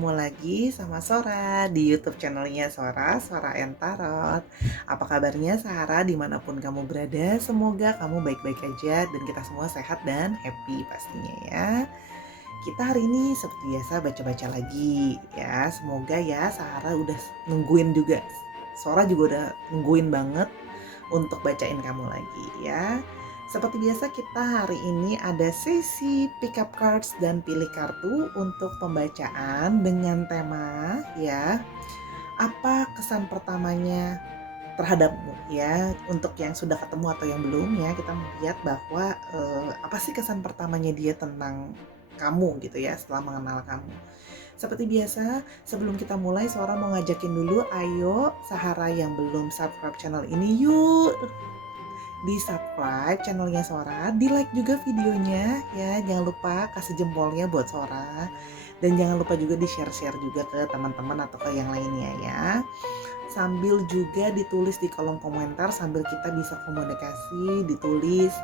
ketemu lagi sama Sora di YouTube channelnya Sora, Sora and Tarot. Apa kabarnya Sarah dimanapun kamu berada? Semoga kamu baik-baik aja dan kita semua sehat dan happy pastinya ya. Kita hari ini seperti biasa baca-baca lagi ya. Semoga ya Sarah udah nungguin juga. Sora juga udah nungguin banget untuk bacain kamu lagi ya. Seperti biasa kita hari ini ada sesi pick up cards dan pilih kartu untuk pembacaan dengan tema ya. Apa kesan pertamanya terhadapmu ya. Untuk yang sudah ketemu atau yang belum ya, kita melihat bahwa apa sih kesan pertamanya dia tentang kamu gitu ya setelah mengenal kamu. Seperti biasa, sebelum kita mulai, Sora mau ngajakin dulu, ayo Sahara yang belum subscribe channel ini, yuk di subscribe channelnya Sora, di like juga videonya ya, jangan lupa kasih jempolnya buat Sora, dan jangan lupa juga di share juga ke teman-teman atau ke yang lainnya ya. Sambil juga ditulis di kolom komentar sambil kita bisa komunikasi, ditulis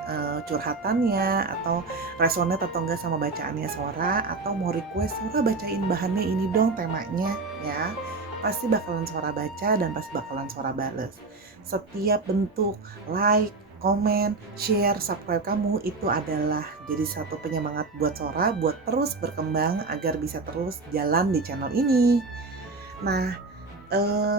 curhatannya atau resonate atau enggak sama bacaannya Sora, atau mau request Sora bacain bahannya ini dong temanya ya. Pasti bakalan Sora baca dan pasti bakalan Sora bales. Setiap bentuk like, komen, share, subscribe kamu itu adalah jadi satu penyemangat buat Sora buat terus berkembang agar bisa terus jalan di channel ini. Nah,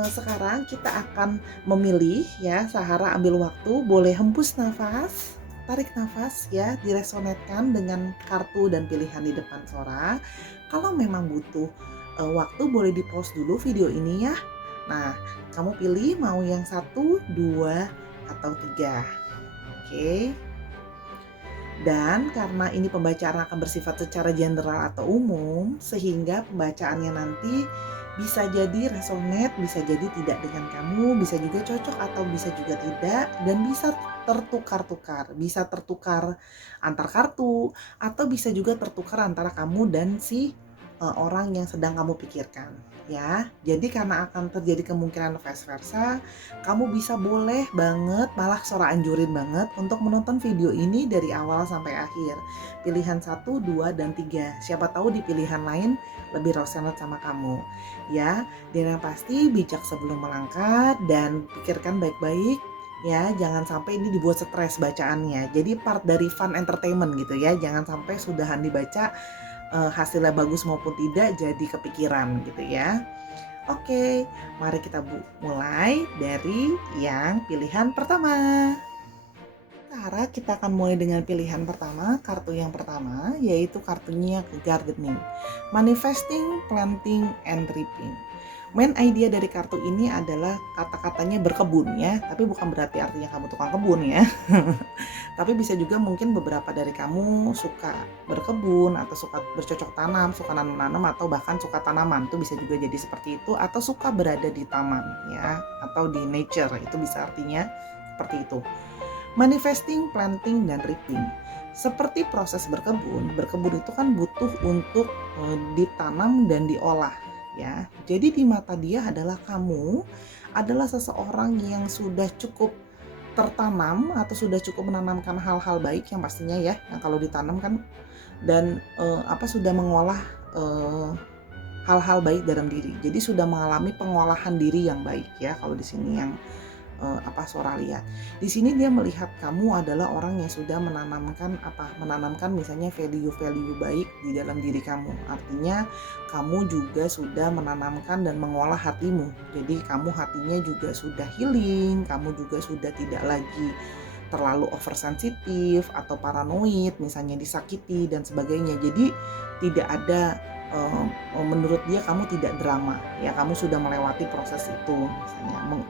sekarang kita akan memilih ya. Sahara ambil waktu, boleh hembus nafas, tarik nafas ya, diresonetkan dengan kartu dan pilihan di depan Sora. Kalau memang butuh waktu, boleh di pause dulu video ini ya. Nah, kamu pilih mau yang 1, 2, atau 3. Oke. Dan karena ini pembacaan akan bersifat secara general atau umum, sehingga pembacaannya nanti bisa jadi resonate, bisa jadi tidak dengan kamu, bisa juga cocok atau bisa juga tidak, dan bisa bisa tertukar antar kartu, atau bisa juga tertukar antara kamu dan si orang yang sedang kamu pikirkan ya. Jadi karena akan terjadi kemungkinan vice versa, kamu bisa boleh banget, malah Sora anjurin banget untuk menonton video ini dari awal sampai akhir. Pilihan 1, 2, dan 3. Siapa tahu di pilihan lain lebih resonate sama kamu ya. Dan yang pasti bijak sebelum melangkah dan pikirkan baik-baik ya, jangan sampai ini dibuat stres bacaannya. Jadi part dari fun entertainment gitu ya. Jangan sampai sudahan dibaca hasilnya bagus maupun tidak jadi kepikiran gitu ya. Oke, mari kita mulai dari yang pilihan pertama. Sekarang kita akan mulai dengan pilihan pertama, kartu yang pertama yaitu kartunya gardening, manifesting, planting, and reaping. Main idea dari kartu ini adalah kata-katanya berkebun ya, tapi bukan berarti artinya kamu tukang kebun ya. Tapi bisa juga mungkin beberapa dari kamu suka berkebun atau suka bercocok tanam, suka nanam-nanam atau bahkan suka tanaman, itu bisa juga jadi seperti itu, atau suka berada di taman ya, atau di nature, itu bisa artinya seperti itu. Manifesting, planting, dan reaping. Seperti proses berkebun itu kan butuh untuk ditanam dan diolah ya. Jadi di mata dia adalah kamu adalah seseorang yang sudah cukup tertanam atau sudah cukup menanamkan hal-hal baik yang pastinya ya, yang kalau ditanam kan, dan sudah mengolah hal-hal baik dalam diri. Jadi sudah mengalami pengolahan diri yang baik ya, kalau di sini yang Sora lihat. Di sini dia melihat kamu adalah orang yang sudah menanamkan misalnya value-value baik di dalam diri kamu. Artinya kamu juga sudah menanamkan dan mengolah hatimu. Jadi kamu hatinya juga sudah healing, kamu juga sudah tidak lagi terlalu oversensitif atau paranoid, misalnya disakiti dan sebagainya. Jadi tidak ada menurut dia kamu tidak drama ya, kamu sudah melewati proses itu.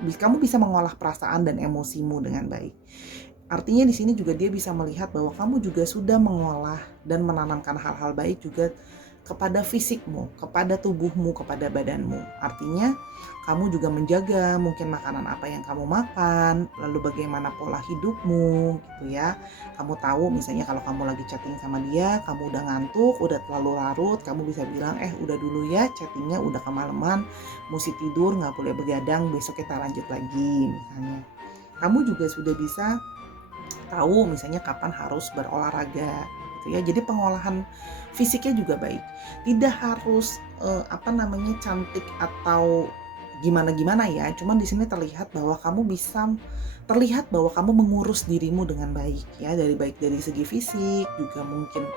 Misalnya kamu bisa mengolah perasaan dan emosimu dengan baik. Artinya di sini juga dia bisa melihat bahwa kamu juga sudah mengolah dan menanamkan hal-hal baik juga kepada fisikmu, kepada tubuhmu, kepada badanmu. Artinya kamu juga menjaga mungkin makanan apa yang kamu makan, lalu bagaimana pola hidupmu gitu ya. Kamu tahu misalnya kalau kamu lagi chatting sama dia, kamu udah ngantuk, udah terlalu larut, kamu bisa bilang udah dulu ya chattingnya, udah kemalaman, mesti tidur, nggak boleh begadang, besok kita lanjut lagi misalnya. Kamu juga sudah bisa tahu misalnya kapan harus berolahraga gitu gitu ya. Jadi pengolahan fisiknya juga baik. Tidak harus cantik atau gimana-gimana ya. Cuman di sini terlihat bahwa kamu mengurus dirimu dengan baik ya, baik dari segi fisik, juga mungkin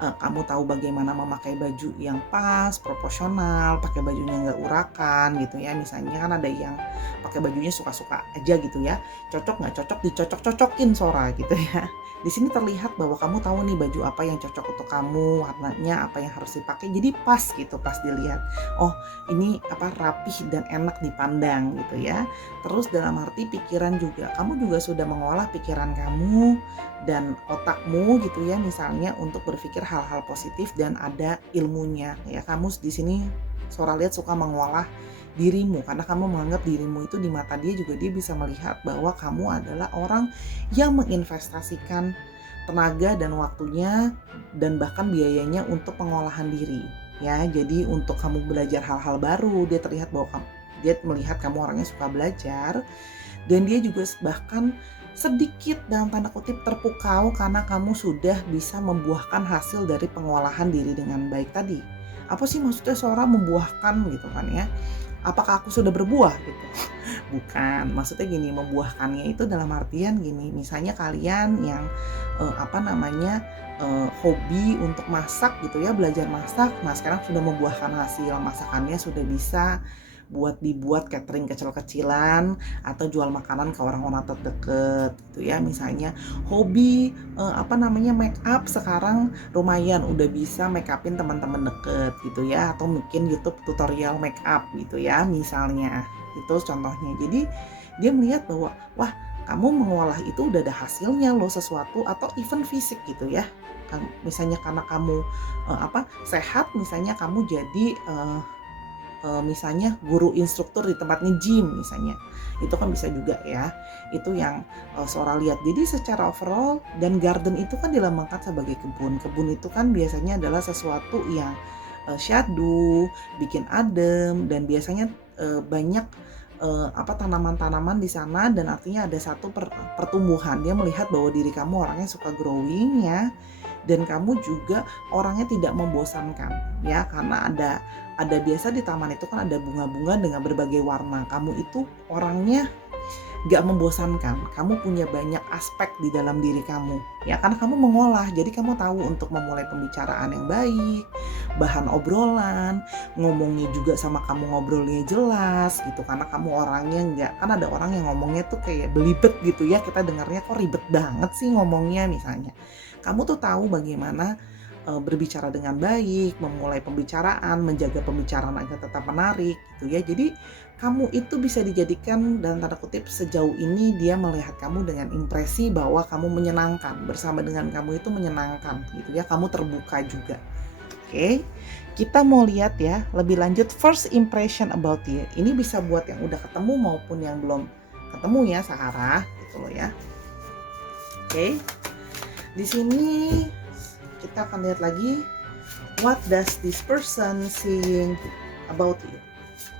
kamu tahu bagaimana memakai baju yang pas, proporsional, pakai bajunya nggak urakan gitu ya. Misalnya kan ada yang pakai bajunya suka-suka aja gitu ya, cocok nggak cocok dicocok-cocokin Sora gitu ya. Di sini terlihat bahwa kamu tahu nih baju apa yang cocok untuk kamu, warnanya apa yang harus dipakai, jadi pas gitu, pas dilihat. Oh, ini rapih dan enak dipandang gitu ya. Terus dalam arti pikiran juga, kamu juga sudah mengolah pikiran kamu dan otakmu gitu ya, misalnya untuk berpikir hal-hal positif dan ada ilmunya ya. Kamu di sini Sora lihat suka mengolah dirimu karena kamu menganggap dirimu itu di mata dia juga dia bisa melihat bahwa kamu adalah orang yang menginvestasikan tenaga dan waktunya dan bahkan biayanya untuk pengolahan diri ya. Jadi untuk kamu belajar hal-hal baru, dia terlihat bahwa dia melihat kamu orangnya suka belajar, dan dia juga bahkan sedikit dalam tanda kutip terpukau karena kamu sudah bisa membuahkan hasil dari pengolahan diri dengan baik tadi. Apa sih maksudnya seorang membuahkan gitu kan ya? Apakah aku sudah berbuah gitu? Bukan, maksudnya gini, membuahkannya itu dalam artian gini, misalnya kalian yang hobi untuk masak gitu ya, belajar masak, nah sekarang sudah membuahkan hasil, masakannya sudah bisa dibuat catering kecil-kecilan atau jual makanan ke orang-orang terdekat gitu ya. Misalnya hobi make up, sekarang lumayan udah bisa make upin teman-teman deket gitu ya, atau mungkin YouTube tutorial make up gitu ya misalnya. Itu contohnya. Jadi dia melihat bahwa wah, kamu mengolah itu udah ada hasilnya loh, sesuatu atau even fisik gitu ya. Misalnya karena kamu sehat, misalnya kamu jadi misalnya guru instruktur di tempat nge-gym misalnya, itu kan bisa juga ya. Itu yang Sora lihat. Jadi secara overall, dan garden itu kan dilambangkan sebagai kebun itu kan biasanya adalah sesuatu yang syahdu, bikin adem, dan biasanya banyak tanaman-tanaman di sana, dan artinya ada satu pertumbuhan. Dia melihat bahwa diri kamu orangnya suka growing ya, dan kamu juga orangnya tidak membosankan ya, karena ada biasa di taman itu kan ada bunga-bunga dengan berbagai warna. Kamu itu orangnya gak membosankan, kamu punya banyak aspek di dalam diri kamu ya, karena kamu mengolah. Jadi kamu tahu untuk memulai pembicaraan yang baik, bahan obrolan, ngomongnya juga sama kamu ngobrolnya jelas gitu, karena kamu orangnya nggak, kan ada orang yang ngomongnya tuh kayak belibet gitu ya, kita dengarnya kok ribet banget sih ngomongnya misalnya. Kamu tuh tahu bagaimana berbicara dengan baik, memulai pembicaraan, menjaga pembicaraan agar tetap menarik gitu ya. Jadi kamu itu bisa dijadikan dalam tanda kutip, sejauh ini dia melihat kamu dengan impresi bahwa kamu menyenangkan, bersama dengan kamu itu menyenangkan gitu ya, kamu terbuka juga. Oke, kita mau lihat ya lebih lanjut first impression about you. Ini bisa buat yang udah ketemu maupun yang belum ketemu ya Sarah gitu loh ya. Oke, di sini kita akan lihat lagi, what does this person saying about you?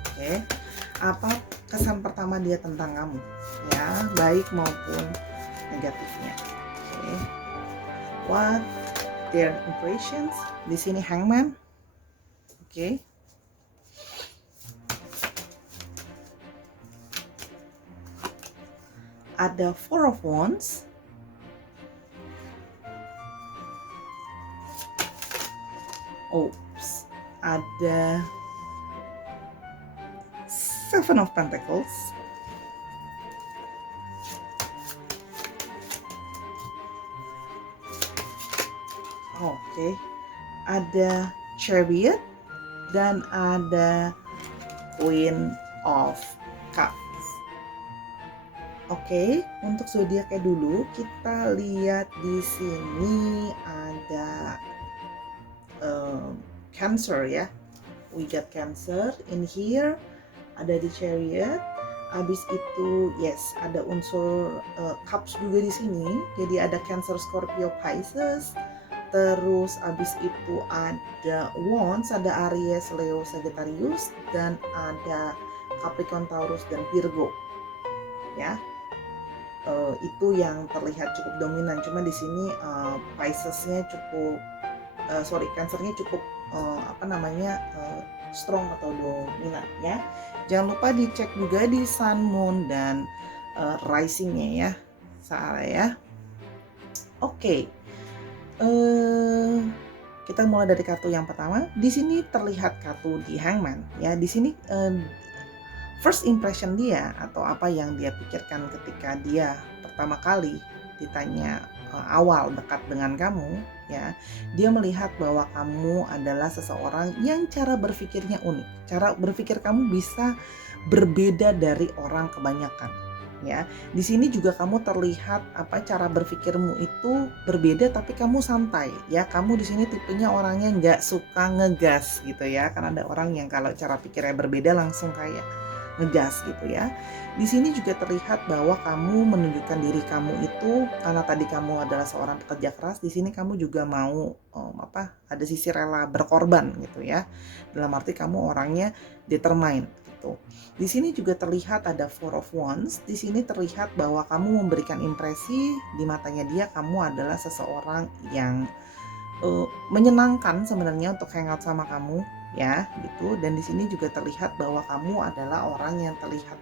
Oke, apa kesan pertama dia tentang kamu ya, baik maupun negatifnya. Oke, what their impressions. Di sini hangman. Oke, ada four of wands. Oops, ada Seven of Pentacles. Oke, ada Chariot dan ada Queen of Cups. Oke, untuk zodiaknya dulu kita lihat di sini ada Cancer ya. We got Cancer in here, ada di Chariot. Habis itu yes, ada unsur Cups juga di sini. Jadi ada Cancer, Scorpio, Pisces. Terus abis itu ada Wands, ada Aries, Leo, Sagittarius, dan ada Capricorn, Taurus, dan Virgo ya. itu yang terlihat cukup dominan. Cuma di sini Pisces-nya cukup Cancer-nya cukup strong atau dominan ya. Jangan lupa dicek juga di Sun, Moon dan rising-nya ya, Sarah ya. Oke. Kita mulai dari kartu yang pertama. Di sini terlihat kartu di Hangman ya. Di sini first impression dia atau apa yang dia pikirkan ketika dia pertama kali ditanya awal dekat dengan kamu ya, dia melihat bahwa kamu adalah seseorang yang cara berpikirnya unik. Cara berpikir kamu bisa berbeda dari orang kebanyakan ya. Di sini juga kamu terlihat cara berpikirmu itu berbeda, tapi kamu santai ya. Kamu di sini tipenya orangnya nggak suka ngegas gitu ya. Kan ada orang yang kalau cara pikirnya berbeda langsung kayak ngegas gitu ya. Di sini juga terlihat bahwa kamu menunjukkan diri kamu itu karena tadi kamu adalah seorang pekerja keras. Di sini kamu juga mau ada sisi rela berkorban gitu ya. Dalam arti kamu orangnya determined gitu. Di sini juga terlihat ada Four of Wands. Di sini terlihat bahwa kamu memberikan impresi di matanya dia kamu adalah seseorang yang menyenangkan sebenarnya untuk hangout sama kamu ya gitu. Dan di sini juga terlihat bahwa kamu adalah orang yang terlihat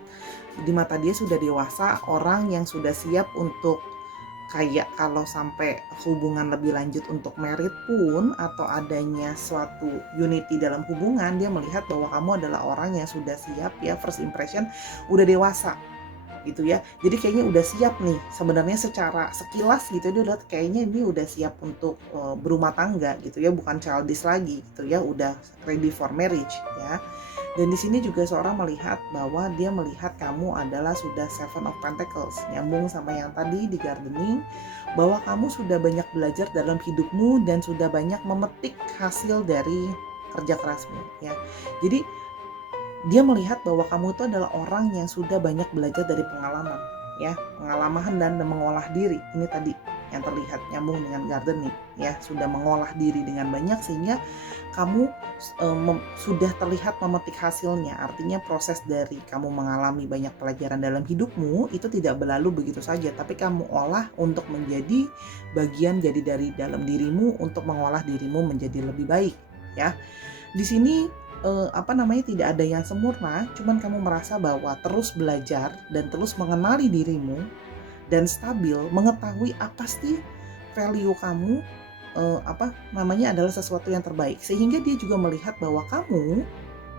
di mata dia sudah dewasa, orang yang sudah siap untuk kayak kalau sampai hubungan lebih lanjut untuk married pun atau adanya suatu unity dalam hubungan, dia melihat bahwa kamu adalah orang yang sudah siap ya, first impression udah dewasa gitu ya. Jadi kayaknya udah siap nih sebenarnya secara sekilas gitu, dia udah kayaknya ini udah siap untuk berumah tangga gitu ya, bukan childish lagi gitu ya, udah ready for marriage ya. Dan di sini juga seorang melihat bahwa dia melihat kamu adalah sudah Seven of Pentacles, nyambung sama yang tadi di gardening, bahwa kamu sudah banyak belajar dalam hidupmu dan sudah banyak memetik hasil dari kerja kerasmu ya. Jadi dia melihat bahwa kamu itu adalah orang yang sudah banyak belajar dari pengalaman ya, pengalaman dan mengolah diri. Ini tadi yang terlihat nyambung dengan gardening ya, sudah mengolah diri dengan banyak sehingga kamu sudah terlihat memetik hasilnya. Artinya proses dari kamu mengalami banyak pelajaran dalam hidupmu itu tidak berlalu begitu saja, tapi kamu olah untuk menjadi bagian jadi dari dalam dirimu untuk mengolah dirimu menjadi lebih baik ya. Di sini tidak ada yang sempurna, cuman kamu merasa bahwa terus belajar dan terus mengenali dirimu dan stabil, mengetahui apa sih value kamu adalah sesuatu yang terbaik, sehingga dia juga melihat bahwa kamu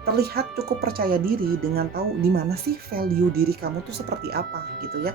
terlihat cukup percaya diri dengan tahu di mana sih value diri kamu tuh seperti apa gitu ya.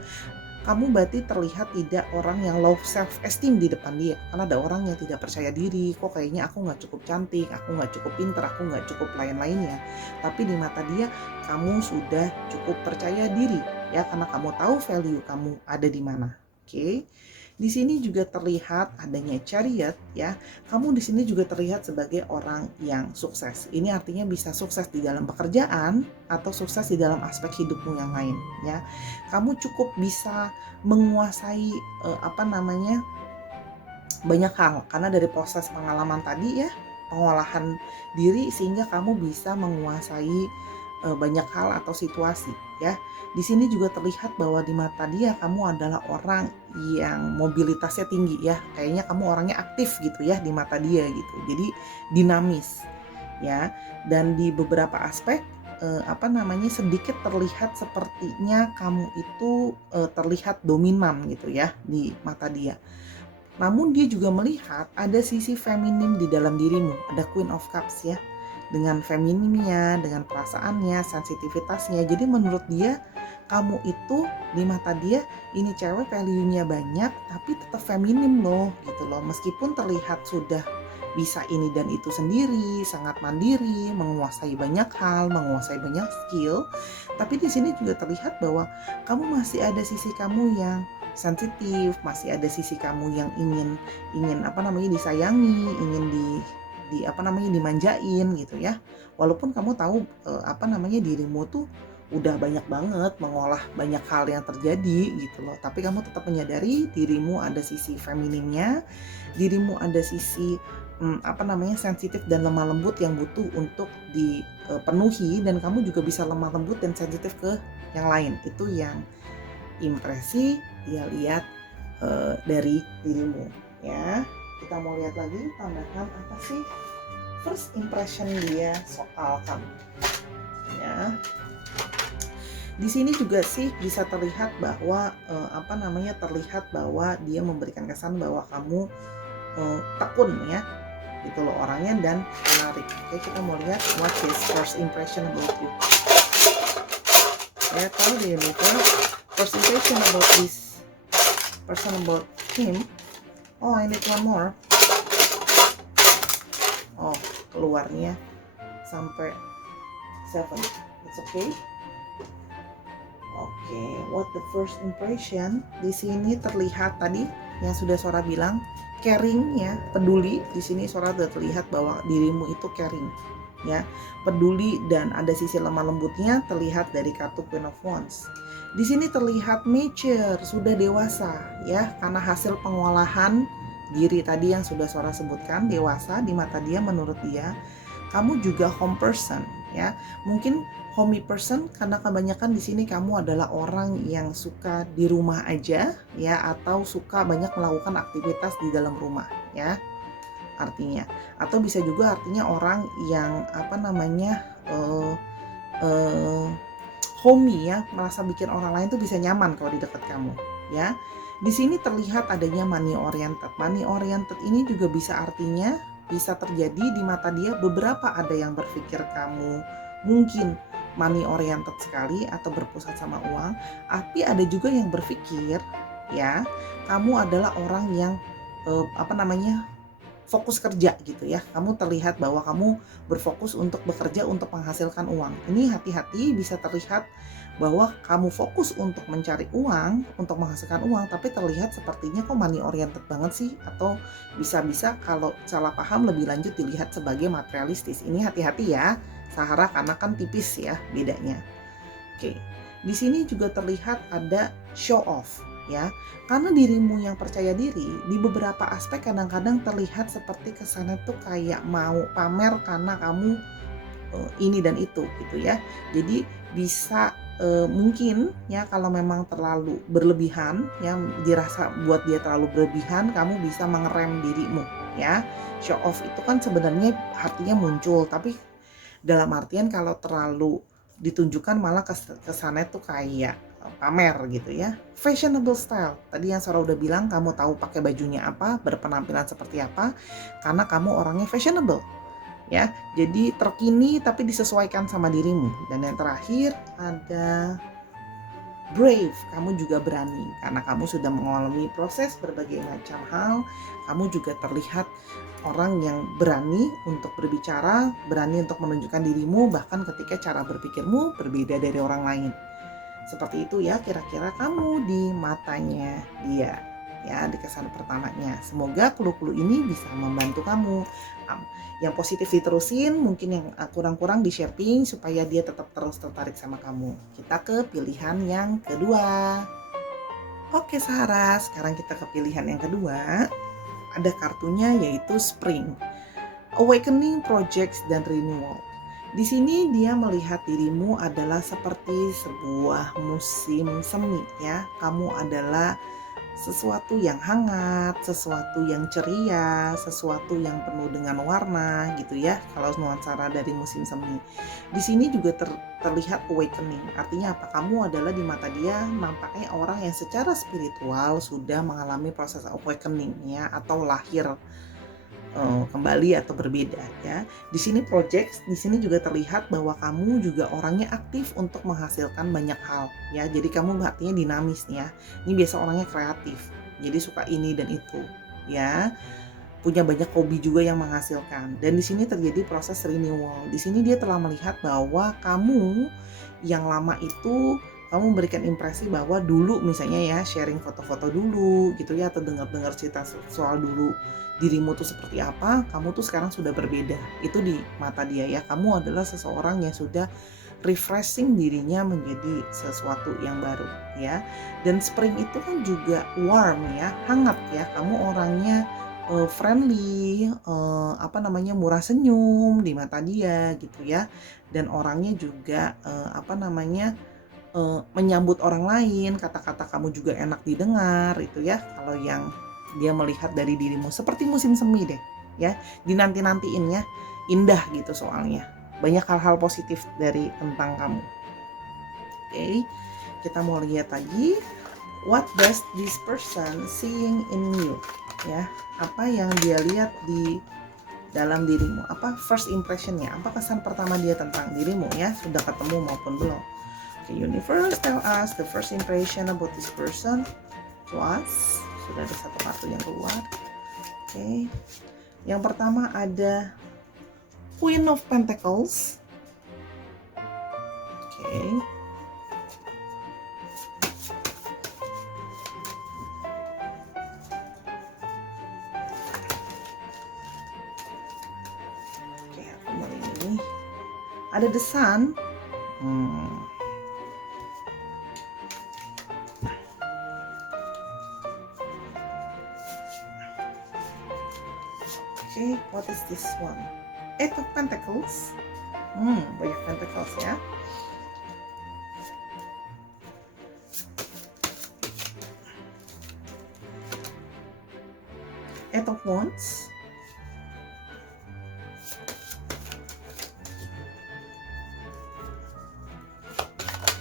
Kamu berarti terlihat tidak orang yang low self esteem di depan dia, karena ada orang yang tidak percaya diri, kok kayaknya aku nggak cukup cantik, aku nggak cukup pinter, aku nggak cukup lain-lainnya. Tapi di mata dia kamu sudah cukup percaya diri ya, karena kamu tahu value kamu ada di mana. Oke. Di sini juga terlihat adanya Chariot ya. Kamu di sini juga terlihat sebagai orang yang sukses. Ini artinya bisa sukses di dalam pekerjaan atau sukses di dalam aspek hidupmu yang lain ya. Kamu cukup bisa menguasai banyak hal karena dari proses pengalaman tadi ya, pengolahan diri, sehingga kamu bisa menguasai banyak hal atau situasi ya. Di sini juga terlihat bahwa di mata dia kamu adalah orang yang mobilitasnya tinggi ya. Kayaknya kamu orangnya aktif gitu ya di mata dia gitu. Jadi dinamis ya. Dan di beberapa aspek sedikit terlihat sepertinya kamu itu terlihat dominan gitu ya di mata dia. Namun dia juga melihat ada sisi feminim di dalam dirimu, ada Queen of Cups ya. Dengan feminimnya, dengan perasaannya, sensitivitasnya. Jadi menurut dia kamu itu di mata dia ini cewek value-nya banyak tapi tetap feminim loh gitu loh. Meskipun terlihat sudah bisa ini dan itu sendiri, sangat mandiri, menguasai banyak hal, menguasai banyak skill, tapi di sini juga terlihat bahwa kamu masih ada sisi kamu yang sensitif, masih ada sisi kamu yang ingin disayangi, ingin dimanjain gitu ya. Walaupun kamu tahu dirimu tuh udah banyak banget mengolah banyak hal yang terjadi gitu loh, tapi kamu tetap menyadari dirimu ada sisi femininnya, dirimu ada sisi sensitif dan lemah lembut yang butuh untuk dipenuhi, dan kamu juga bisa lemah lembut dan sensitif ke yang lain. Itu yang impresi dia lihat dari dirimu ya. Kita mau lihat lagi tambahan apa sih first impression dia soal kamu ya. Di sini juga sih bisa terlihat bahwa terlihat bahwa dia memberikan kesan bahwa kamu tekun ya gitu loh orangnya dan menarik. Oke, kita mau lihat what his first impression about you ya. Kalau dia itu first impression about this person about him. Oh, I need one more. Oh, keluarnya sampai 7. It's okay. Oke, what the first impression di sini terlihat tadi yang sudah Sora bilang caring ya, peduli. Di sini Sora sudah terlihat bahwa dirimu itu caring ya, peduli dan ada sisi lemah lembutnya terlihat dari kartu Queen of Wands. Di sini terlihat mature, sudah dewasa ya, karena hasil pengolahan diri tadi yang sudah Sora sebutkan, dewasa di mata dia. Menurut dia kamu juga home person ya, mungkin homey person karena kebanyakan di sini kamu adalah orang yang suka di rumah aja ya, atau suka banyak melakukan aktivitas di dalam rumah ya artinya, atau bisa juga artinya orang yang homey ya, merasa bikin orang lain tuh bisa nyaman kalau di dekat kamu ya. Di sini terlihat adanya money oriented. Money oriented ini juga bisa artinya bisa terjadi di mata dia. Beberapa ada yang berpikir kamu mungkin money oriented sekali atau berpusat sama uang, tapi ada juga yang berpikir ya kamu adalah orang yang fokus kerja gitu ya. Kamu terlihat bahwa kamu berfokus untuk bekerja untuk menghasilkan uang. Ini hati-hati, bisa terlihat bahwa kamu fokus untuk mencari uang, untuk menghasilkan uang, tapi terlihat sepertinya kok money oriented banget sih, atau bisa-bisa kalau salah paham lebih lanjut dilihat sebagai materialistis. Ini hati-hati ya, Sahara, karena kan tipis ya bedanya. Oke. Di sini juga terlihat ada show off ya. Karena dirimu yang percaya diri, di beberapa aspek kadang-kadang terlihat seperti kesannya tuh kayak mau pamer karena kamu ini dan itu gitu ya. Jadi bisa mungkin ya kalau memang terlalu berlebihan ya, dirasa buat dia terlalu berlebihan, kamu bisa mengerem dirimu ya. Show off itu kan sebenarnya artinya muncul, tapi dalam artian kalau terlalu ditunjukkan malah kesannya tuh kayak pamer gitu ya. Fashionable style, tadi yang Sora udah bilang, kamu tahu pakai bajunya apa, berpenampilan seperti apa, karena kamu orangnya fashionable ya, jadi terkini tapi disesuaikan sama dirimu. Dan yang terakhir ada brave, kamu juga berani karena kamu sudah mengalami proses berbagai macam hal. Kamu juga terlihat orang yang berani untuk berbicara, berani untuk menunjukkan dirimu bahkan ketika cara berpikirmu berbeda dari orang lain. Seperti itu ya kira-kira kamu di matanya dia ya, di kesan pertamanya. Semoga clue-clue ini bisa membantu kamu. Yang positif diterusin, mungkin yang kurang-kurang di sharing supaya dia tetap terus tertarik sama kamu. Kita ke pilihan yang kedua. Oke Sarah, sekarang kita ke pilihan yang kedua. Ada kartunya yaitu Spring, Awakening, Projects, dan Renewal. Di sini dia melihat dirimu adalah seperti sebuah musim semi ya. Kamu adalah sesuatu yang hangat, sesuatu yang ceria, sesuatu yang penuh dengan warna gitu ya. Kalau nuansa dari musim semi. Di sini juga terlihat awakening. Artinya apa? Kamu adalah di mata dia nampaknya orang yang secara spiritual sudah mengalami proses awakening ya, atau lahir kembali atau berbeda ya. Di sini project, di sini juga terlihat bahwa kamu juga orangnya aktif untuk menghasilkan banyak hal ya. Jadi kamu artinya dinamis nih ya. Ini biasa orangnya kreatif. Jadi suka ini dan itu ya. Punya banyak hobi juga yang menghasilkan. Dan di sini terjadi proses renewal. Di sini dia telah melihat bahwa kamu yang lama itu, kamu memberikan impresi bahwa dulu misalnya ya sharing foto-foto dulu gitu ya, atau dengar-dengar cerita soal dulu dirimu tuh seperti apa, kamu tuh sekarang sudah berbeda. Itu di mata dia ya, kamu adalah seseorang yang sudah refreshing dirinya menjadi sesuatu yang baru ya. Dan spring itu kan juga warm ya, hangat ya. Kamu orangnya friendly, murah senyum di mata dia gitu ya. Dan orangnya juga menyambut orang lain, kata-kata kamu juga enak didengar itu ya, kalau yang dia melihat dari dirimu. Seperti musim semi deh ya, dinanti-nantiin ya, indah gitu soalnya. Banyak hal-hal positif dari tentang kamu. Oke, kita mau lihat lagi. What does this person seeing in you? Ya, apa yang dia lihat di dalam dirimu? Apa first impressionnya? Apa kesan pertama dia tentang dirimu ya? Sudah ketemu maupun belum? Okay, universe tell us the first impression about this person to us. Sudah ada satu kartu yang keluar. Oke, yang pertama ada Queen of Pentacles. Oke. Ini ada the sun. Okay, what is this one? Eight of Pentacles. Banyak pentacles ya. Eight of Wands.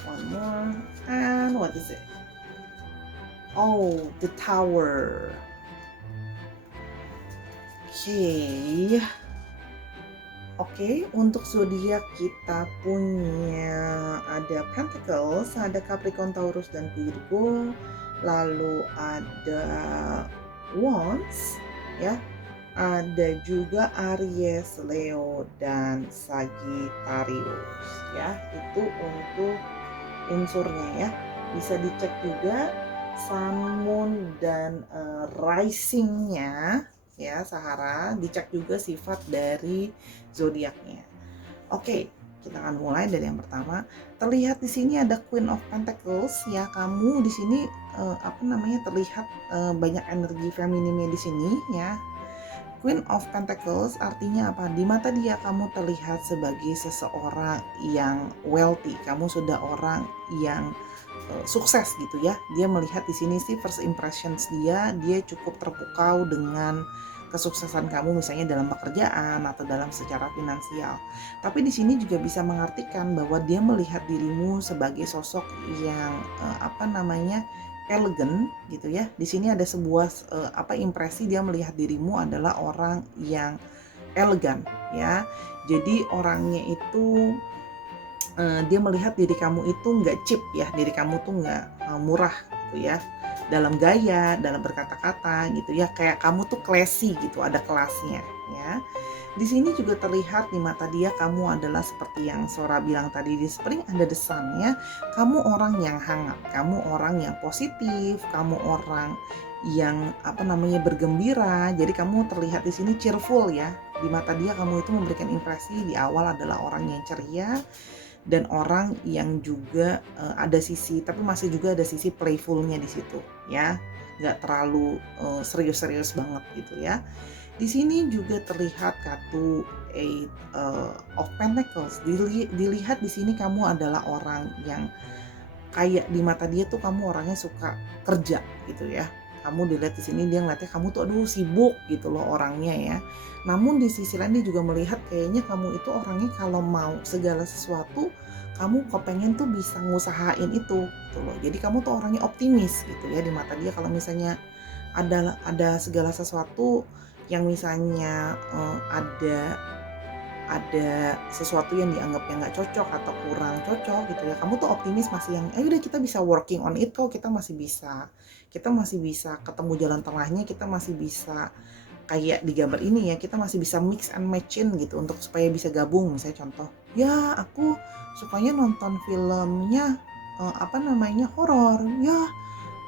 One more. And what is it? Oh, the Tower. Oke, untuk zodiak kita punya ada Pentacles, ada Capricorn, Taurus dan Virgo, lalu ada Wands ya. Ada juga Aries, Leo dan Sagittarius ya. Itu untuk unsurnya ya. Bisa dicek juga Sun, Moon dan risingnya ya, Sahara. Dicek juga sifat dari zodiaknya. Oke, kita akan mulai dari yang pertama. Terlihat di sini ada Queen of Pentacles ya. Kamu di sini terlihat banyak energi femininnya di sini ya. Queen of Pentacles artinya apa? Di mata dia kamu terlihat sebagai seseorang yang wealthy. Kamu sudah orang yang sukses gitu ya. Dia melihat di sini sih first impressions dia cukup terpukau dengan kesuksesan kamu misalnya dalam pekerjaan atau dalam secara finansial. Tapi di sini juga bisa mengartikan bahwa dia melihat dirimu sebagai sosok yang elegan gitu ya. Di sini ada sebuah impresi dia melihat dirimu adalah orang yang elegan ya. Jadi orangnya itu dia melihat diri kamu itu nggak cheap ya, diri kamu tuh nggak murah gitu ya, dalam gaya, dalam berkata-kata gitu ya, kayak kamu tuh classy gitu, ada kelasnya ya. Di sini juga terlihat di mata dia kamu adalah seperti yang Sora bilang tadi di spring ada the sun ya. Kamu orang yang hangat, kamu orang yang positif, kamu orang yang bergembira. Jadi kamu terlihat di sini cheerful ya. Di mata dia kamu itu memberikan impresi di awal adalah orang yang ceria dan orang yang juga ada sisi, tapi masih juga ada sisi playfulnya di situ ya, nggak terlalu serius-serius banget gitu ya. Di sini juga terlihat kartu Eight of Pentacles. Dilihat di sini kamu adalah orang yang kayak di mata dia tuh kamu orangnya suka kerja gitu ya. Kamu dilihat di sini dia ngeliatnya kamu tuh aduh sibuk gitu loh orangnya ya. Namun di sisi lain dia juga melihat kayaknya kamu itu orangnya kalau mau segala sesuatu kamu kepengen tuh bisa ngusahain itu gitu loh. Jadi kamu tuh orangnya optimis gitu ya di mata dia. Kalau misalnya ada segala sesuatu yang misalnya ada sesuatu yang dianggapnya nggak cocok atau kurang cocok gitu ya, kamu tuh optimis masih yang udah kita bisa working on it kok, kita masih bisa ketemu jalan tengahnya, kita masih bisa kayak di gambar ini ya, kita masih bisa mix and matchin gitu untuk supaya bisa gabung. Misalnya contoh ya, aku sukanya nonton filmnya horor ya,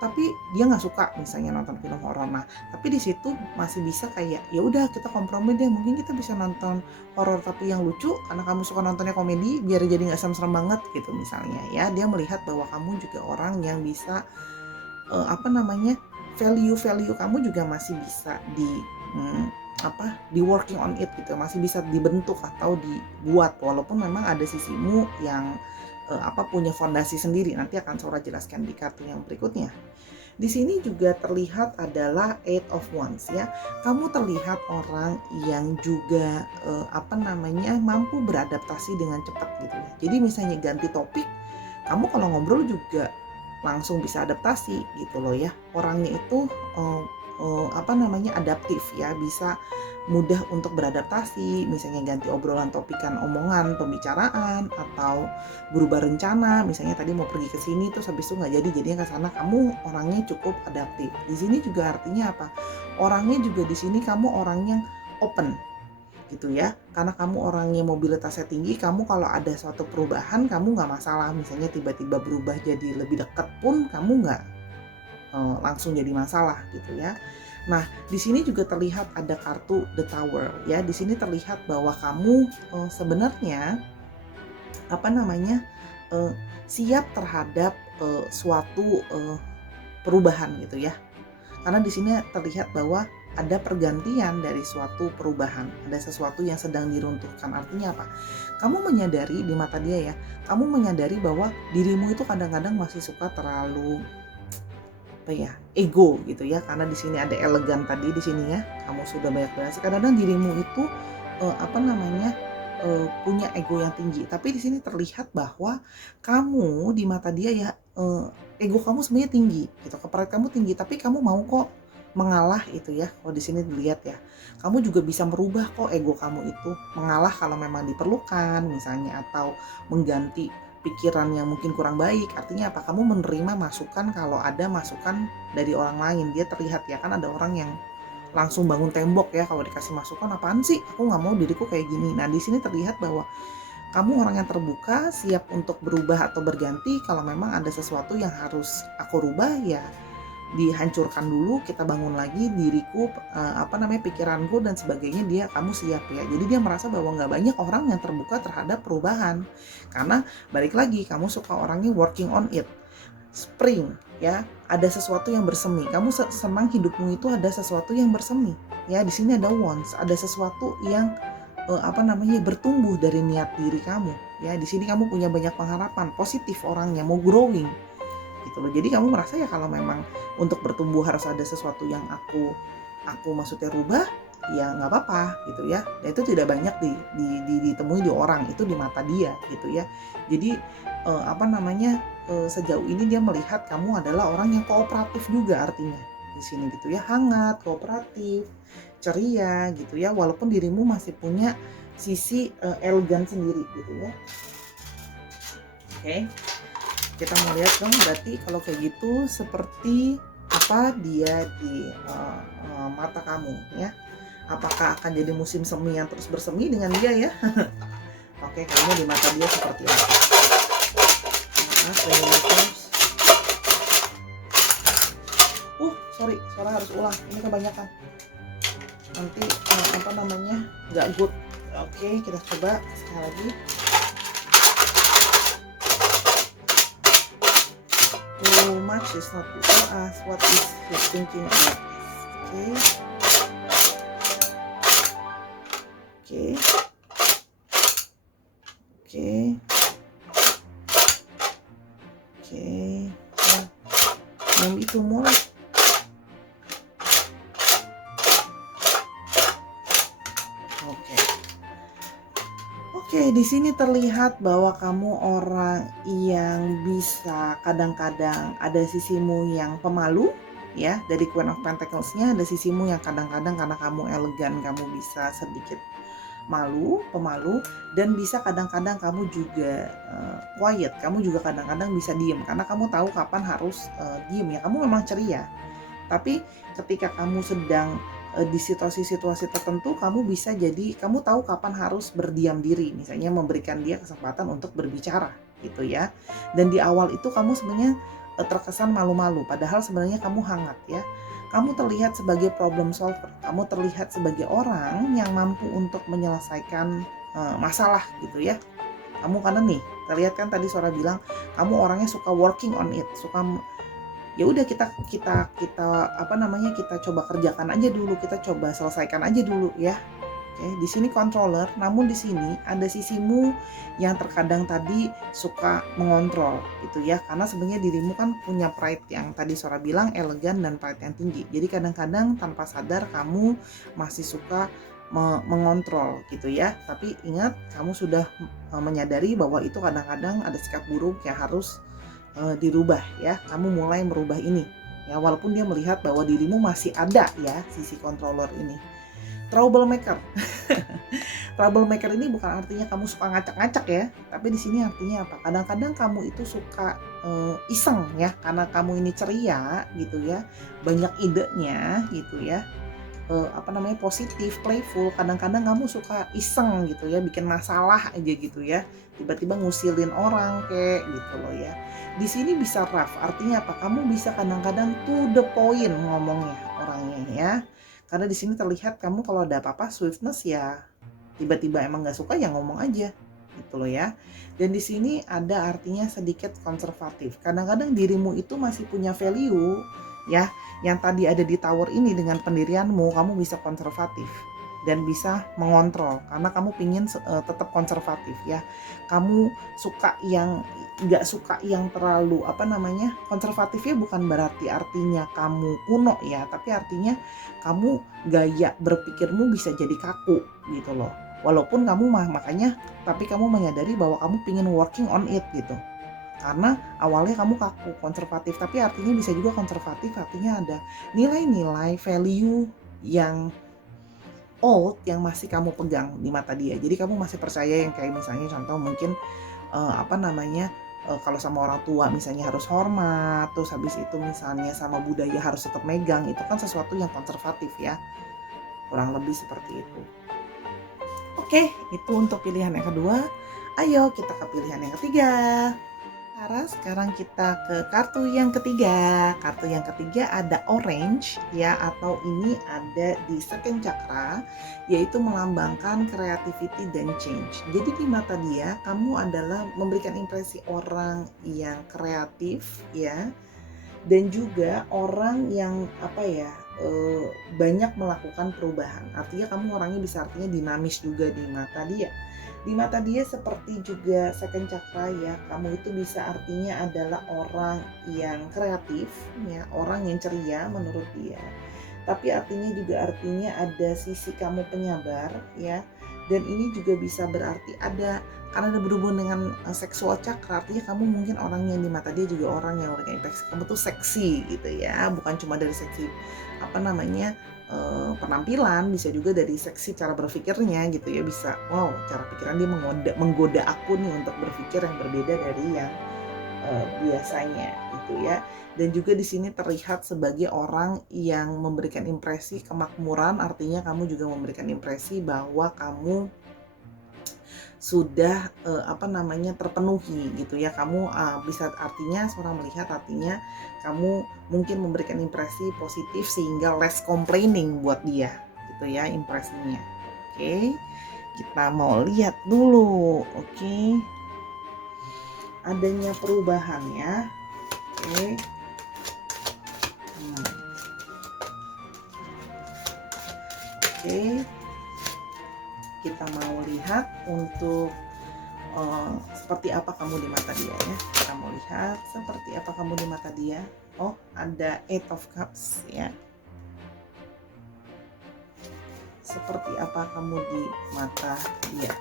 tapi dia nggak suka misalnya nonton film horor. Nah tapi di situ masih bisa kayak ya udah kita kompromi deh, mungkin kita bisa nonton horor tapi yang lucu karena kamu suka nontonnya komedi, biar jadi nggak serem-serem banget gitu misalnya ya. Dia melihat bahwa kamu juga orang yang bisa value kamu juga masih bisa di working on it gitu, masih bisa dibentuk atau dibuat, walaupun memang ada sisimu yang punya fondasi sendiri. Nanti akan Sora jelaskan di kartu yang berikutnya. Di sini juga terlihat adalah Eight of Wands ya. Kamu terlihat orang yang juga mampu beradaptasi dengan cepat gitu ya. Jadi misalnya ganti topik, kamu kalau ngobrol juga langsung bisa adaptasi gitu loh ya. Orangnya itu adaptif ya, bisa mudah untuk beradaptasi, misalnya ganti obrolan topikan omongan, pembicaraan, atau berubah rencana, misalnya tadi mau pergi ke sini terus habis itu nggak jadi, jadinya ke sana. Kamu orangnya cukup adaptif. Di sini juga artinya apa? Orangnya juga di sini kamu orang yang open gitu ya, karena kamu orangnya mobilitasnya tinggi. Kamu kalau ada suatu perubahan kamu nggak masalah, misalnya tiba-tiba berubah jadi lebih dekat pun kamu nggak langsung jadi masalah gitu ya. Nah, di sini juga terlihat ada kartu The Tower ya. Di sini terlihat bahwa kamu sebenarnya siap terhadap suatu perubahan gitu ya. Karena di sini terlihat bahwa ada pergantian dari suatu perubahan, ada sesuatu yang sedang diruntuhkan. Artinya apa? Kamu menyadari di mata dia ya, kamu menyadari bahwa dirimu itu kadang-kadang masih suka terlalu ego gitu ya, karena di sini ada elegan tadi di sini ya. Kamu sudah banyak berhasil. Kadang-kadang dirimu itu punya ego yang tinggi. Tapi di sini terlihat bahwa kamu di mata dia ya, ego kamu sebenarnya tinggi gitu, kepride kamu tinggi, tapi kamu mau kok mengalah itu ya. Kalau di sini dilihat ya, kamu juga bisa merubah kok ego kamu itu, mengalah kalau memang diperlukan misalnya, atau mengganti pikiran yang mungkin kurang baik. Artinya apa? Kamu menerima masukan kalau ada masukan dari orang lain. Dia terlihat ya, kan ada orang yang langsung bangun tembok ya kalau dikasih masukan, apaan sih, aku nggak mau diriku kayak gini. Nah, di sini terlihat bahwa kamu orang yang terbuka, siap untuk berubah atau berganti. Kalau memang ada sesuatu yang harus aku rubah ya dihancurkan dulu, kita bangun lagi diriku, pikiranku dan sebagainya. Kamu siap ya. Jadi dia merasa bahwa nggak banyak orang yang terbuka terhadap perubahan, karena balik lagi kamu suka orangnya working on it. Spring ya, ada sesuatu yang bersemi. Kamu senang hidupmu itu ada sesuatu yang bersemi ya. Di sini ada Wands, ada sesuatu yang bertumbuh dari niat diri kamu ya. Di sini kamu punya banyak pengharapan, positif orangnya, mau growing gitu loh. Jadi kamu merasa ya kalau memang untuk bertumbuh harus ada sesuatu yang aku maksudnya rubah, ya nggak apa-apa gitu ya. Dan itu tidak banyak ditemui di orang, itu di mata dia gitu ya. Jadi sejauh ini dia melihat kamu adalah orang yang kooperatif juga, artinya di sini gitu ya, hangat, kooperatif, ceria gitu ya, walaupun dirimu masih punya sisi elegan sendiri gitu ya. Oke. Kita mau lihat dong, berarti kalau kayak gitu seperti apa dia di mata kamu ya. Apakah akan jadi musim semi yang terus bersemi dengan dia ya? Oke, kamu di mata dia seperti apa? Sorry, suara harus ulang, ini kebanyakan. Nanti nggak good. Oke, kita coba sekali lagi. Too much is not good for us. What is he thinking about this? Okay. Maybe two more. Oke, di sini terlihat bahwa kamu orang yang bisa kadang-kadang ada sisimu yang pemalu ya. Dari Queen of Pentacles-nya ada sisimu yang kadang-kadang karena kamu elegan, kamu bisa sedikit pemalu, dan bisa kadang-kadang kamu juga quiet, kamu juga kadang-kadang bisa diem karena kamu tahu kapan harus diem ya. Kamu memang ceria, tapi ketika kamu sedang di situasi-situasi tertentu, kamu bisa jadi kamu tahu kapan harus berdiam diri, misalnya memberikan dia kesempatan untuk berbicara gitu ya. Dan di awal itu kamu sebenarnya terkesan malu-malu, padahal sebenarnya kamu hangat ya. Kamu terlihat sebagai problem solver, kamu terlihat sebagai orang yang mampu untuk menyelesaikan masalah gitu ya. Kamu karena nih terlihat kan tadi Sora bilang kamu orangnya suka working on it, suka ya udah kita kita coba kerjakan aja dulu, kita coba selesaikan aja dulu ya. Oke, di sini controller, namun di sini ada sisimu yang terkadang tadi suka mengontrol gitu ya. Karena sebenarnya dirimu kan punya pride yang tadi Sora bilang elegan dan pride yang tinggi. Jadi kadang-kadang tanpa sadar kamu masih suka mengontrol gitu ya. Tapi ingat kamu sudah menyadari bahwa itu kadang-kadang ada sikap buruk yang harus dirubah ya. Kamu mulai merubah ini. Ya, walaupun dia melihat bahwa dirimu masih ada ya sisi controller ini. Troublemaker. Troublemaker ini bukan artinya kamu suka ngacak-ngacak ya, tapi di sini artinya apa? Kadang-kadang kamu itu suka iseng ya, karena kamu ini ceria gitu ya, banyak idenya gitu ya, positif, playful. Kadang-kadang kamu suka iseng gitu ya, bikin masalah aja gitu ya, tiba-tiba ngusilin orang kayak gitu loh ya. Di sini bisa rough, artinya apa? Kamu bisa kadang-kadang to the point ngomongnya orangnya ya. Karena di sini terlihat kamu kalau ada apa-apa swiftness ya tiba-tiba emang nggak suka ya ngomong aja gitu loh ya. Dan di sini ada artinya sedikit konservatif. Kadang-kadang dirimu itu masih punya value ya, yang tadi ada di tower ini dengan pendirianmu kamu bisa konservatif dan bisa mengontrol karena kamu pingin tetap konservatif ya. Kamu suka yang nggak suka yang terlalu konservatifnya bukan berarti artinya kamu kuno ya, tapi artinya kamu gaya berpikirmu bisa jadi kaku gitu loh. Walaupun kamu makanya tapi kamu menyadari bahwa kamu pingin working on it gitu. Karena awalnya kamu kaku konservatif, tapi artinya bisa juga konservatif artinya ada nilai-nilai value yang old yang masih kamu pegang di mata dia. Jadi kamu masih percaya yang kayak misalnya contoh mungkin kalau sama orang tua misalnya harus hormat, terus habis itu misalnya sama budaya harus tetap megang, itu kan sesuatu yang konservatif ya. Kurang lebih seperti itu. Oke, itu untuk pilihan yang kedua. Ayo kita ke pilihan yang ketiga. Sekarang kita ke kartu yang ketiga. Kartu yang ketiga ada orange ya, atau ini ada di second chakra, yaitu melambangkan creativity dan change. Jadi di mata dia kamu adalah memberikan impresi orang yang kreatif ya, dan juga orang yang banyak melakukan perubahan. Artinya kamu orangnya bisa artinya dinamis juga di mata dia. Di mata dia seperti juga second chakra ya, kamu itu bisa artinya adalah orang yang kreatif ya, orang yang ceria menurut dia. Tapi artinya ada sisi kamu penyabar ya. Dan ini juga bisa berarti karena ada berhubungan dengan seksual chakra, artinya kamu mungkin orang yang di mata dia juga orang yang memberikan impresi kamu tuh seksi gitu ya, bukan cuma dari seksi penampilan, bisa juga dari seksi cara berpikirnya gitu ya, bisa wow cara pikiran dia menggoda aku nih untuk berpikir yang berbeda dari yang biasanya gitu ya. Dan juga di sini terlihat sebagai orang yang memberikan impresi kemakmuran, artinya kamu juga memberikan impresi bahwa kamu sudah terpenuhi gitu ya. Kamu bisa artinya seorang melihat artinya kamu mungkin memberikan impresi positif sehingga less complaining buat dia gitu ya impresinya. Oke, kita mau lihat dulu. Oke, adanya perubahan ya. Oke. Oke, kita mau lihat untuk seperti apa kamu di mata dia ya. Kita mau lihat seperti apa kamu di mata dia. Oh, ada Eight of Cups ya. Seperti apa kamu di mata dia?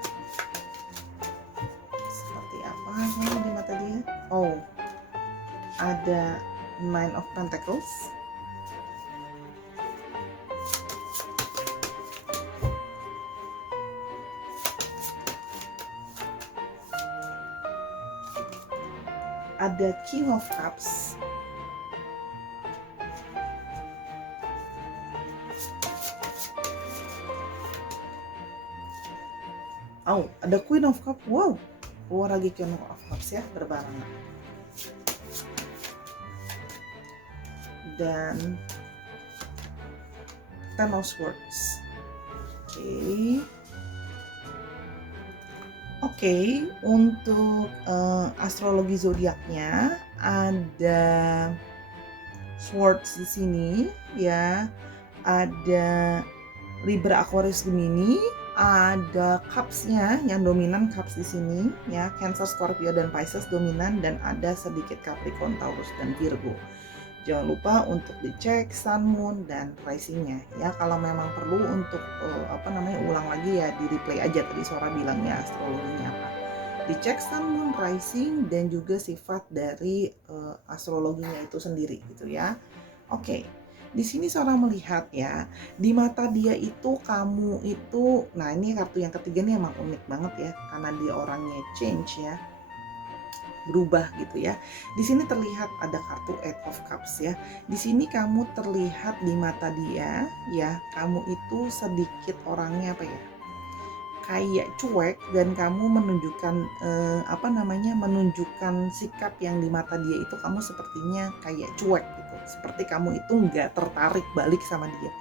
Seperti apa kamu di mata dia? Oh, ada Nine of Pentacles. Ada King of Cups. Oh, ada Queen of Cups. Wow, keluar lagi Queen of Cups ya, berbarengan. Dan Ten of Swords. Oke, untuk astrologi zodiaknya ada Swords di sini ya, ada Libra, Aquarius, Gemini, Ada Cups-nya yang dominan Cups di sini ya, Cancer, Scorpio dan Pisces dominan, dan ada sedikit Capricorn, Taurus dan Virgo. Jangan lupa untuk dicek Sun, Moon, dan rising-nya ya. Kalau memang perlu untuk ulang lagi ya, di replay aja tadi Sora bilangnya astrologinya apa. Dicek Sun, Moon, rising, dan juga sifat dari astrologinya itu sendiri gitu ya. Oke. Di sini Sora melihat ya, di mata dia itu kamu itu, nah ini kartu yang ketiga nih emang unik banget ya, karena dia orangnya change ya, berubah gitu ya. Di sini terlihat ada kartu Eight of Cups ya. Di sini kamu terlihat di mata dia ya, kamu itu sedikit orangnya apa ya? Kayak cuek, dan kamu menunjukkan menunjukkan sikap yang di mata dia itu kamu sepertinya kayak cuek gitu. Seperti kamu itu nggak tertarik balik sama dia.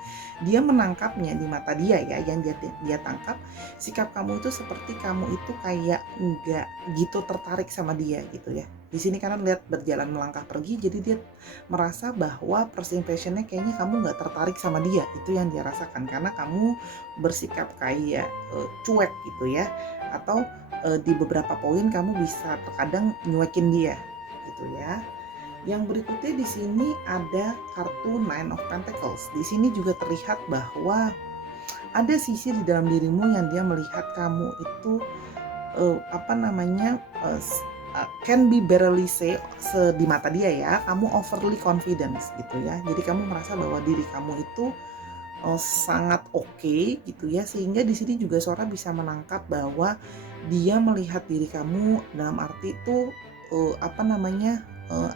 Dia menangkapnya di mata dia ya, yang dia tangkap sikap kamu itu seperti kamu itu kayak nggak gitu tertarik sama dia gitu ya. Di sini karena lihat berjalan melangkah pergi, jadi dia merasa bahwa first impressionnya kayaknya kamu nggak tertarik sama dia. Itu yang dia rasakan karena kamu bersikap kayak cuek gitu ya, atau di beberapa poin kamu bisa terkadang nyuekin dia gitu ya. Yang berikutnya di sini ada kartu Nine of Pentacles. Di sini juga terlihat bahwa ada sisi di dalam dirimu yang dia melihat kamu itu can be barely say di mata dia ya, kamu overly confidence gitu ya. Jadi kamu merasa bahwa diri kamu itu sangat oke gitu ya, sehingga di sini juga Sora bisa menangkap bahwa dia melihat diri kamu dalam arti itu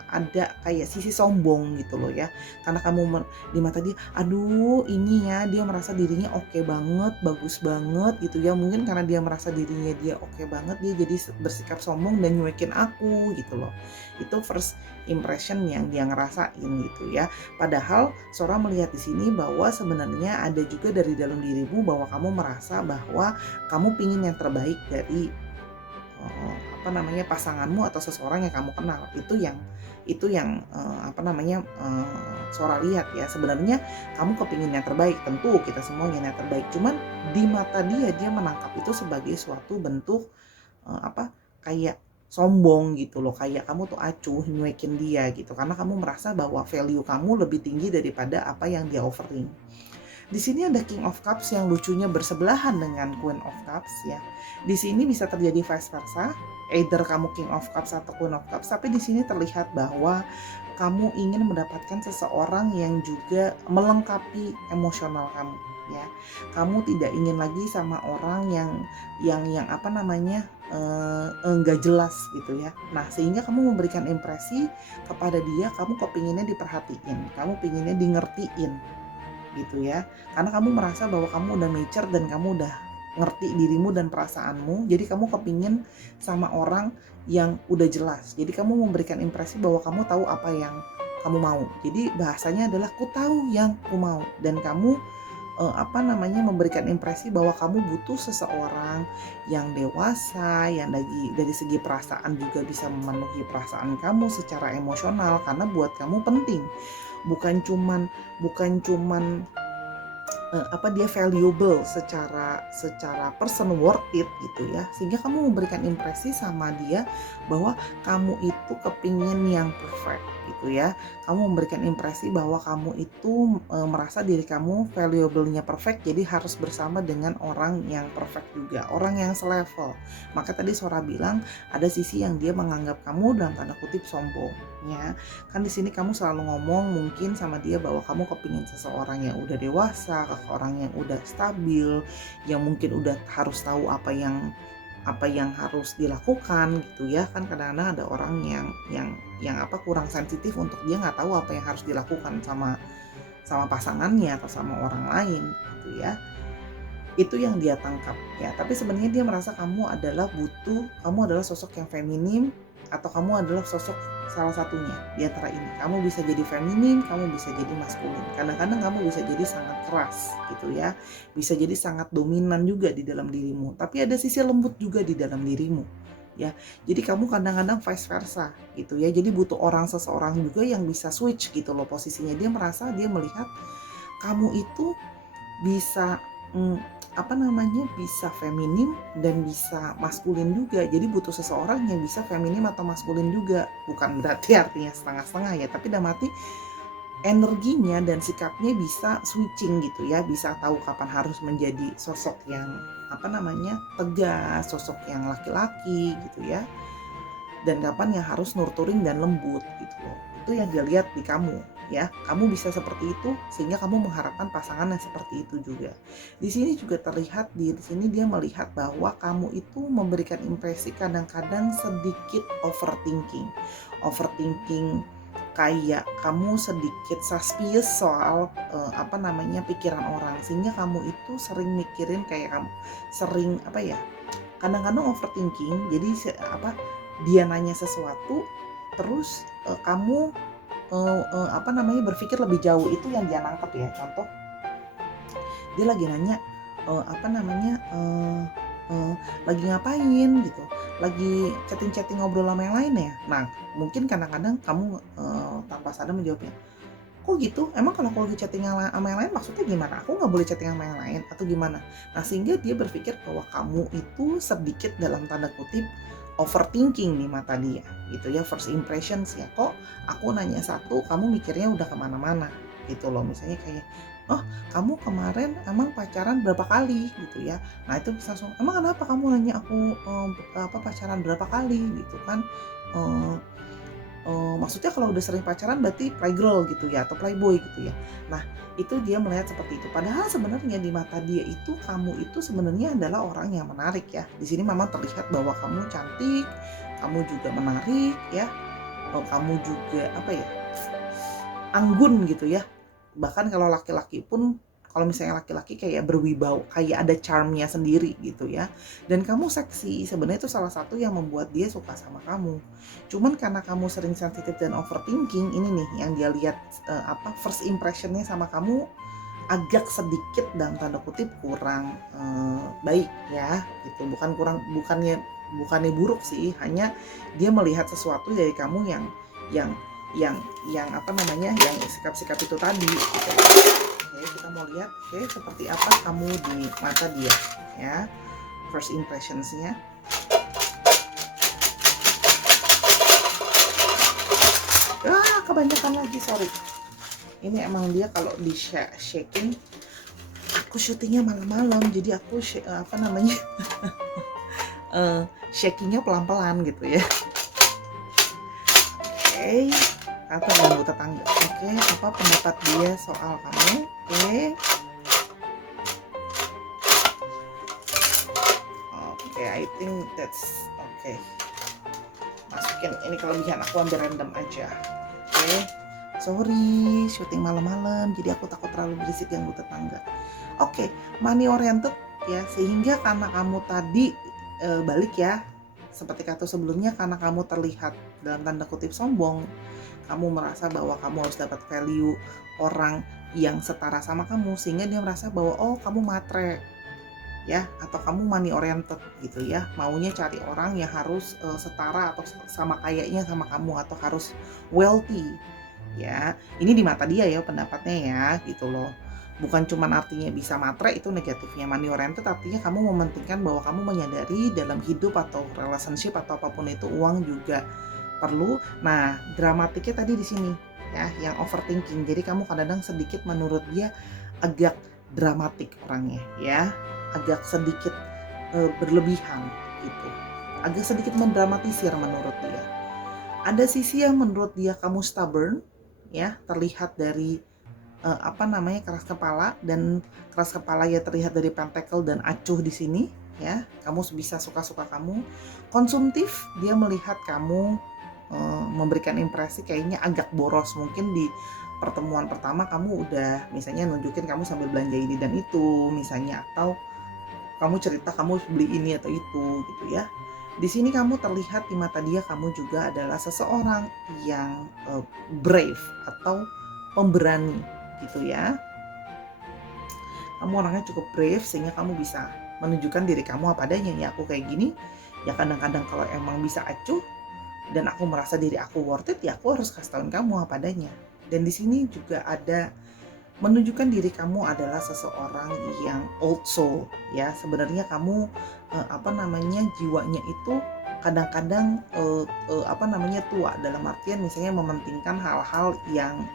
ada kayak sisi sombong gitu loh ya, karena kamu di mata dia, aduh ini ya, dia merasa dirinya oke banget, bagus banget gitu ya. Mungkin karena dia merasa dirinya dia oke banget, dia jadi bersikap sombong dan nyuekin aku gitu loh. Itu first impression yang dia ngerasain gitu ya. Padahal Sora melihat di sini bahwa sebenarnya ada juga dari dalam dirimu bahwa kamu merasa bahwa kamu pingin yang terbaik dari pasanganmu atau seseorang yang kamu kenal. Itu yang Sora lihat ya. Sebenarnya kamu kepingin yang terbaik, tentu kita semua ingin yang terbaik, cuman di mata dia menangkap itu sebagai suatu bentuk kayak sombong gitu loh, kayak kamu tuh acuh nyuekin dia gitu, karena kamu merasa bahwa value kamu lebih tinggi daripada apa yang dia offering. Di sini ada King of Cups yang lucunya bersebelahan dengan Queen of Cups ya. Di sini bisa terjadi vice versa, either kamu King of Cups atau Queen of Cups, tapi di sini terlihat bahwa kamu ingin mendapatkan seseorang yang juga melengkapi emosional kamu ya. Kamu tidak ingin lagi sama orang yang nggak jelas gitu ya. Nah, sehingga kamu memberikan impresi kepada dia, kamu kepinginnya diperhatiin, kamu pinginnya di ngertiin gitu ya, karena kamu merasa bahwa kamu udah mature dan kamu udah ngerti dirimu dan perasaanmu, jadi kamu kepingin sama orang yang udah jelas. Jadi kamu memberikan impresi bahwa kamu tahu apa yang kamu mau. Jadi bahasanya adalah ku tahu yang ku mau, dan kamu memberikan impresi bahwa kamu butuh seseorang yang dewasa, yang dari segi perasaan juga bisa memenuhi perasaan kamu secara emosional, karena buat kamu penting. Bukan cuman dia valuable secara person worth it gitu ya, sehingga kamu memberikan impresi sama dia bahwa kamu itu kepingin yang perfect gitu ya. Kamu memberikan impresi bahwa kamu itu merasa diri kamu valuable-nya perfect, jadi harus bersama dengan orang yang perfect juga, orang yang selevel. Maka tadi Sora bilang ada sisi yang dia menganggap kamu dalam tanda kutip sombong ya. Kan di sini kamu selalu ngomong mungkin sama dia bahwa kamu kepingin seseorang yang udah dewasa, orang yang udah stabil, yang mungkin udah harus tahu apa yang harus dilakukan gitu ya. Kan kadang-kadang ada orang yang kurang sensitif untuk dia nggak tahu apa yang harus dilakukan sama pasangannya atau sama orang lain gitu ya. Itu yang dia tangkap ya. Tapi sebenarnya dia merasa kamu adalah sosok yang feminim, atau kamu adalah sosok salah satunya di antara ini. Kamu bisa jadi feminim, kamu bisa jadi maskulin. Kadang-kadang kamu bisa jadi sangat keras gitu ya. Bisa jadi sangat dominan juga di dalam dirimu. Tapi ada sisi lembut juga di dalam dirimu ya. Jadi kamu kadang-kadang vice versa gitu ya. Jadi butuh seseorang juga yang bisa switch gitu loh posisinya. Dia melihat kamu itu bisa mmm, bisa feminim dan bisa maskulin juga. Jadi butuh seseorang yang bisa feminim atau maskulin juga. Bukan berarti artinya setengah-setengah ya, tapi dalam arti energinya dan sikapnya bisa switching gitu ya, bisa tahu kapan harus menjadi sosok yang tegas, sosok yang laki-laki gitu ya, dan kapan yang harus nurturing dan lembut gitu loh. Itu yang dia lihat di kamu ya. Kamu bisa seperti itu sehingga kamu mengharapkan pasangan yang seperti itu juga. Di sini juga terlihat di sini dia melihat bahwa kamu itu memberikan impresi kadang-kadang sedikit overthinking. Overthinking kayak kamu sedikit suspicious soal pikiran orang, sehingga kamu itu sering mikirin kayak kamu sering kadang-kadang overthinking. Jadi dia nanya sesuatu terus kamu berpikir lebih jauh, itu yang dia nangkep ya. Contoh, dia lagi nanya lagi ngapain gitu, lagi chatting ngobrol sama yang lain ya. Nah, mungkin kadang-kadang kamu tanpa sadar menjawabnya, kok gitu? Emang kalau aku lagi chatting sama yang lain maksudnya gimana? Aku nggak boleh chatting sama yang lain atau gimana? Nah, sehingga dia berpikir bahwa kamu itu sedikit dalam tanda kutip overthinking di mata dia gitu ya. First impressions ya, kok aku nanya satu kamu mikirnya udah kemana-mana gitu loh. Misalnya kayak, oh kamu kemarin emang pacaran berapa kali gitu ya. Nah itu bisa langsung, emang kenapa kamu nanya aku pacaran berapa kali gitu kan. eh, Maksudnya kalau udah sering pacaran berarti playgirl gitu ya, atau playboy gitu ya. Nah, itu dia melihat seperti itu. Padahal sebenarnya di mata dia itu kamu itu sebenarnya adalah orang yang menarik ya. Di sini memang terlihat bahwa kamu cantik, kamu juga menarik ya. Kamu juga anggun gitu ya. Bahkan kalau laki-laki pun, kalau misalnya laki-laki kayak berwibawa, kayak ada charmnya sendiri gitu ya. Dan kamu seksi, sebenarnya itu salah satu yang membuat dia suka sama kamu. Cuman karena kamu sering sensitif dan overthinking, ini nih yang dia lihat first impressionnya sama kamu agak sedikit dalam tanda kutip kurang baik ya gitu. Bukannya buruk sih, hanya dia melihat sesuatu dari kamu yang yang yang sikap-sikap itu tadi gitu. Oke, kita mau lihat seperti apa kamu di mata dia ya, first impressionsnya. Kebanyakan lagi, sorry. Ini emang dia kalau di shaking, aku syutingnya malam-malam, jadi aku shakingnya pelan-pelan gitu ya. Oke, atau ganggu tetangga. Oke, apa pendapat dia soal kamu? Oke, I think that's okay. Masukin ini kelebihan, aku ambil random aja. Oke, sorry syuting malam-malam, jadi aku takut terlalu berisik ganggu tetangga. Oke, money oriented ya, sehingga karena kamu tadi balik ya, seperti kata sebelumnya, karena kamu terlihat dalam tanda kutip sombong, kamu merasa bahwa kamu harus dapat value orang yang setara sama kamu, sehingga dia merasa bahwa oh kamu matre ya, atau kamu money oriented gitu ya, maunya cari orang yang harus setara atau sama kayaknya sama kamu, atau harus wealthy ya. Ini di mata dia ya pendapatnya ya gitu loh. Bukan cuman artinya bisa matre itu negatifnya. Money oriented artinya kamu mementingkan bahwa kamu menyadari dalam hidup atau relationship atau apapun itu uang juga perlu. Nah, dramatiknya tadi di sini ya, yang overthinking. Jadi kamu kadang-kadang sedikit menurut dia agak dramatik orangnya ya, agak sedikit berlebihan gitu. Agak sedikit mendramatisir menurut dia. Ada sisi yang menurut dia kamu stubborn ya, terlihat dari keras kepala, dan keras kepala ya terlihat dari pentacle dan acuh di sini ya. Kamu bisa suka-suka kamu. Konsumtif, dia melihat kamu memberikan impresi kayaknya agak boros. Mungkin di pertemuan pertama kamu udah misalnya nunjukin kamu sambil belanja ini dan itu misalnya, atau kamu cerita kamu beli ini atau itu gitu ya. Di sini kamu terlihat di mata dia kamu juga adalah seseorang yang brave atau pemberani gitu ya. Kamu orangnya cukup brave sehingga kamu bisa menunjukkan diri kamu apa adanya. Ya aku kayak gini, ya kadang-kadang kalau emang bisa acuh dan aku merasa diri aku worth it, ya aku harus kasih tahu kamu apa adanya. Dan di sini juga ada menunjukkan diri kamu adalah seseorang yang old soul ya. Sebenarnya kamu jiwanya itu kadang-kadang tua, dalam artian misalnya mementingkan hal-hal yang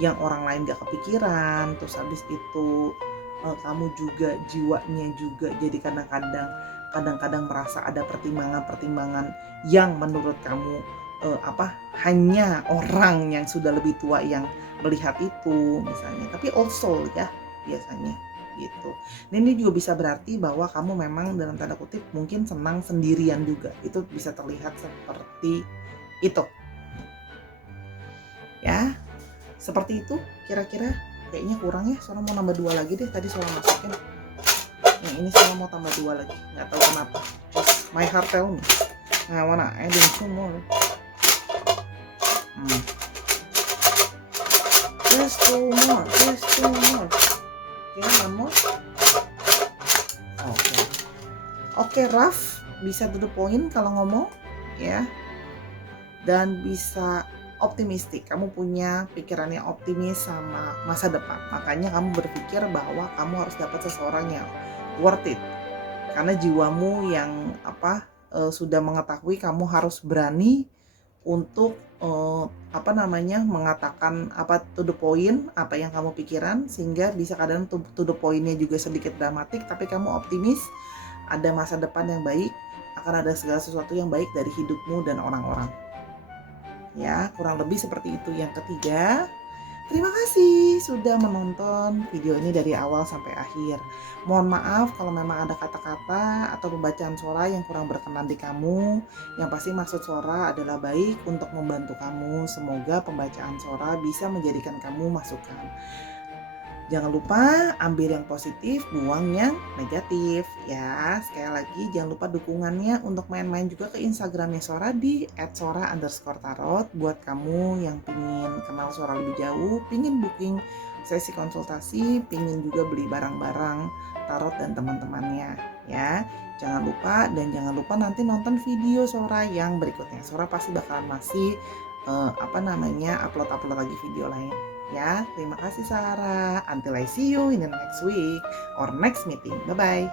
yang orang lain gak kepikiran. Terus habis itu kamu juga jiwanya juga jadi kadang-kadang merasa ada pertimbangan-pertimbangan yang menurut kamu hanya orang yang sudah lebih tua yang melihat itu misalnya, tapi old soul ya biasanya gitu. Dan ini juga bisa berarti bahwa kamu memang dalam tanda kutip mungkin senang sendirian juga, itu bisa terlihat seperti itu ya. Seperti itu kira-kira. Kayaknya kurang ya, Sora mau nambah 2 lagi deh, tadi Sora masukin yang ini, Sora mau tambah 2 lagi, nggak tahu kenapa, my heart tell me I wanna add in 2 more. Just 2 more. Okay, 1 more. Oke, Raf bisa to the point kalau ngomong ya, dan bisa optimistik. Kamu punya pikiran yang optimis sama masa depan, makanya kamu berpikir bahwa kamu harus dapat seseorang yang worth it, karena jiwamu yang sudah mengetahui kamu harus berani untuk mengatakan to the point apa yang kamu pikiran, sehingga bisa kadang to the point-nya juga sedikit dramatik, tapi kamu optimis ada masa depan yang baik, akan ada segala sesuatu yang baik dari hidupmu dan orang-orang ya. Kurang lebih seperti itu. Yang ketiga, terima kasih sudah menonton video ini dari awal sampai akhir. Mohon maaf kalau memang ada kata-kata atau pembacaan Sora yang kurang berkenan di kamu. Yang pasti maksud Sora adalah baik untuk membantu kamu. Semoga pembacaan Sora bisa menjadikan kamu masukan. Jangan lupa ambil yang positif, buang yang negatif ya. Sekali lagi jangan lupa dukungannya untuk main-main juga ke Instagramnya Sora di @sora_tarot. Buat kamu yang pingin kenal Sora lebih jauh, pingin booking sesi konsultasi, pingin juga beli barang-barang tarot dan teman-temannya ya. Jangan lupa nanti nonton video Sora yang berikutnya. Sora pasti bakalan masih upload lagi video lain ya. Terima kasih Sarah. Until I see you in the next week or next meeting. Bye bye.